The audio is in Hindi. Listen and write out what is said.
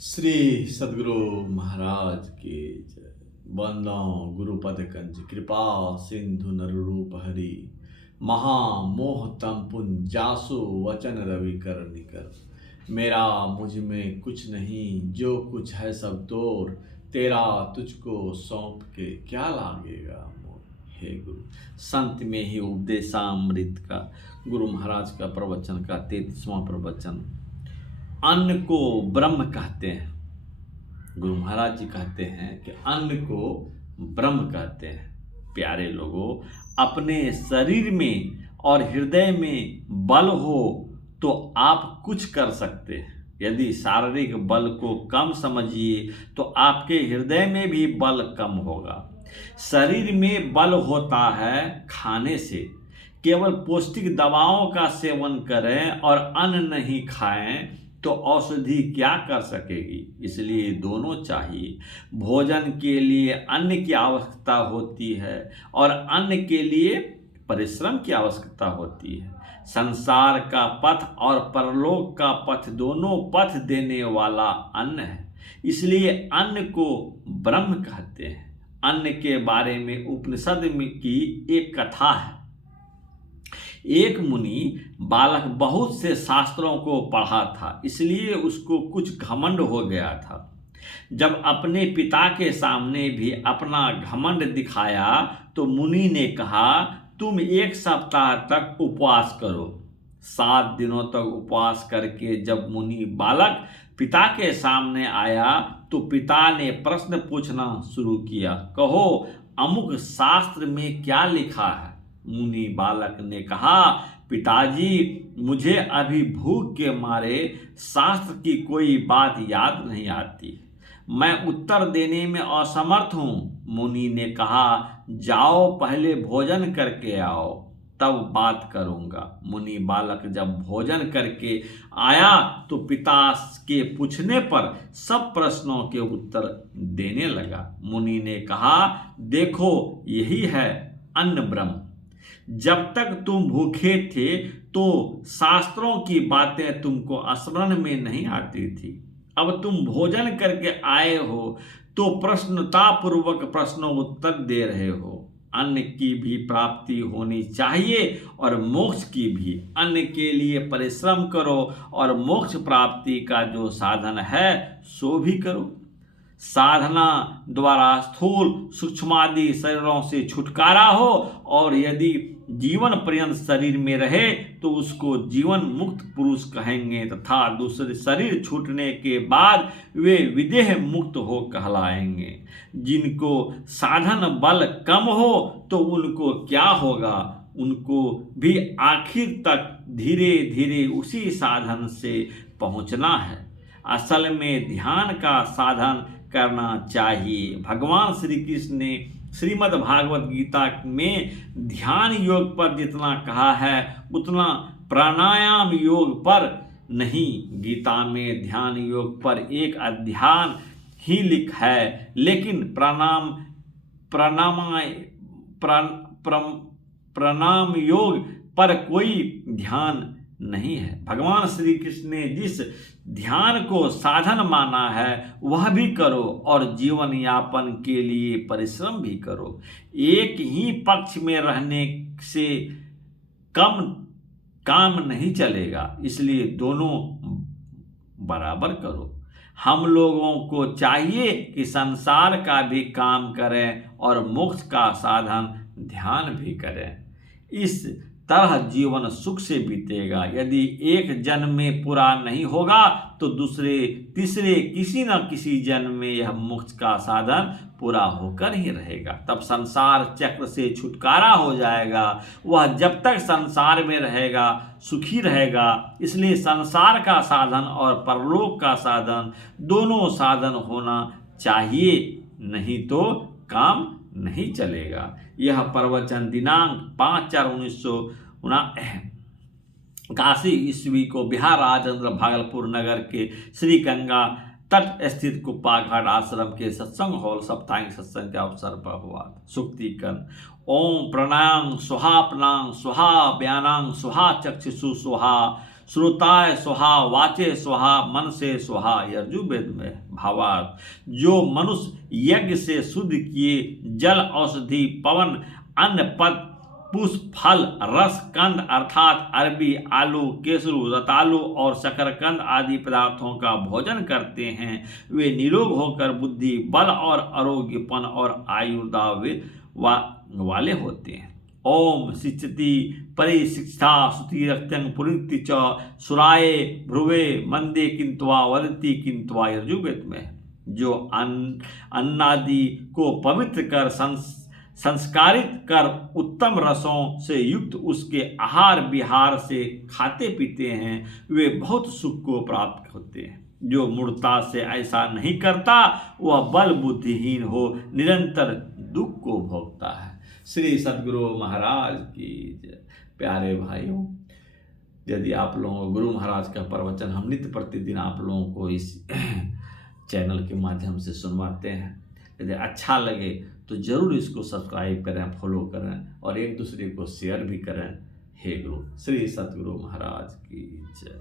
श्री सद्गुरु महाराज की जय। वंदो गुरुपद कंज कृपा सिंधु नरूप हरि महामोह तम पुन जासु वचन रवि कर निकर। मेरा मुझ में कुछ नहीं, जो कुछ है सब तोर, तेरा तुझको सौंप के क्या लागेगा मोर। हे गुरु, संत में ही उपदेशामृत का गुरु महाराज का प्रवचन का 33वां प्रवचन। अन्न को ब्रह्म कहते हैं। गुरु महाराज जी कहते हैं कि अन्न को ब्रह्म कहते हैं। प्यारे लोगों, अपने शरीर में और हृदय में बल हो तो आप कुछ कर सकते हैं। यदि शारीरिक बल को कम समझिए तो आपके हृदय में भी बल कम होगा। शरीर में बल होता है खाने से। केवल पौष्टिक दवाओं का सेवन करें और अन्न नहीं खाएं तो औषधि क्या कर सकेगी। इसलिए दोनों चाहिए। भोजन के लिए अन्न की आवश्यकता होती है और अन्न के लिए परिश्रम की आवश्यकता होती है। संसार का पथ और परलोक का पथ, दोनों पथ देने वाला अन्न है। इसलिए अन्न को ब्रह्म कहते हैं। अन्न के बारे में उपनिषद की एक कथा है। एक मुनि बालक बहुत से शास्त्रों को पढ़ा था, इसलिए उसको कुछ घमंड हो गया था। जब अपने पिता के सामने भी अपना घमंड दिखाया तो मुनि ने कहा, तुम 1 सप्ताह तक उपवास करो। 7 दिनों तक उपवास करके जब मुनि बालक पिता के सामने आया तो पिता ने प्रश्न पूछना शुरू किया, कहो अमुक शास्त्र में क्या लिखा है। मुनि बालक ने कहा, पिताजी, मुझे अभी भूख के मारे शास्त्र की कोई बात याद नहीं आती। मैं उत्तर देने में असमर्थ हूँ। मुनि ने कहा, जाओ पहले भोजन करके आओ, तब बात करूँगा। मुनि बालक जब भोजन करके आया तो पिता के पूछने पर सब प्रश्नों के उत्तर देने लगा। मुनि ने कहा, देखो यही है अन्न ब्रह्म। जब तक तुम भूखे थे तो शास्त्रों की बातें तुमको स्मरण में नहीं आती थी। अब तुम भोजन करके आए हो तो प्रश्नतापूर्वक प्रश्नों उत्तर दे रहे हो। अन्न की भी प्राप्ति होनी चाहिए और मोक्ष की भी। अन्न के लिए परिश्रम करो और मोक्ष प्राप्ति का जो साधन है सो भी करो। साधना द्वारा स्थूल सूक्ष्मादि शरीरों से छुटकारा हो और यदि जीवन पर्यंत शरीर में रहे तो उसको जीवन मुक्त पुरुष कहेंगे तथा दूसरे शरीर छूटने के बाद वे विदेह मुक्त हो कहलाएंगे। जिनको साधन बल कम हो तो उनको क्या होगा, उनको भी आखिर तक धीरे धीरे उसी साधन से पहुंचना है। असल में ध्यान का साधन करना चाहिए। भगवान श्री कृष्ण ने श्रीमद् भागवत गीता में ध्यान योग पर जितना कहा है उतना प्राणायाम योग पर नहीं। गीता में ध्यान योग पर एक अध्याय ही लिखा है, लेकिन प्राणायाम योग पर कोई ध्यान नहीं है। भगवान श्री कृष्ण ने जिस ध्यान को साधन माना है वह भी करो और जीवन यापन के लिए परिश्रम भी करो। एक ही पक्ष में रहने से कम काम नहीं चलेगा, इसलिए दोनों बराबर करो। हम लोगों को चाहिए कि संसार का भी काम करें और मोक्ष का साधन ध्यान भी करें। इस तरह जीवन सुख से बीतेगा। यदि एक जन्म में पूरा नहीं होगा तो दूसरे तीसरे किसी न किसी जन्म में यह मोक्ष का साधन पूरा होकर ही रहेगा। तब संसार चक्र से छुटकारा हो जाएगा। वह जब तक संसार में रहेगा सुखी रहेगा। इसलिए संसार का साधन और परलोक का साधन दोनों साधन होना चाहिए, नहीं तो काम नहीं चलेगा। यह प्रवचन दिनांक 5/4/1989 काशी ईस्वी को बिहार राजचंद्र भागलपुर नगर के श्री गंगा तट स्थित कुप्पा घाट आश्रम के सत्संग हॉल साप्ताहिक सत्संग के अवसर पर हुआ। सुक्तिकरण। ओम प्रणाम स्वाहा प्रणाम स्वाहा व्यानांग स्वाहा चक्षुषु स्वाहा श्रोताय स्वाहा वाचे स्वाहा मन से स्वाहा। यजुर्वेद में भावार्थ, जो मनुष्य यज्ञ से शुद्ध किए जल औषधि पवन अन्न पद पुष्प फल रस कंद अर्थात अरबी आलू केसरू रतालू और शकरकंद आदि पदार्थों का भोजन करते हैं, वे निरोग होकर बुद्धि बल और आरोग्यपन और वाले होते हैं। ओम शिक्षति परिशिक्षा श्रुति रक्तंग पुरीति च सुराये भ्रुवे मंदे किंतवा वदति किंतवा। यजुर्वेद में जो अन्नादि को पवित्र कर संस्कारित कर उत्तम रसों से युक्त उसके आहार विहार से खाते पीते हैं, वे बहुत सुख को प्राप्त होते हैं। जो मूढ़ता से ऐसा नहीं करता वह बल बुद्धिहीन हो निरंतर दुख को भोगता है। श्री सद्गुरु महाराज की जय। प्यारे भाइयों, यदि आप लोगों को गुरु महाराज का प्रवचन हम नित्य प्रतिदिन आप लोगों को इस चैनल के माध्यम से सुनवाते हैं, यदि अच्छा लगे तो ज़रूर इसको सब्सक्राइब करें, फॉलो करें और एक दूसरे को शेयर भी करें। हे गुरु, श्री सद्गुरु महाराज की जय।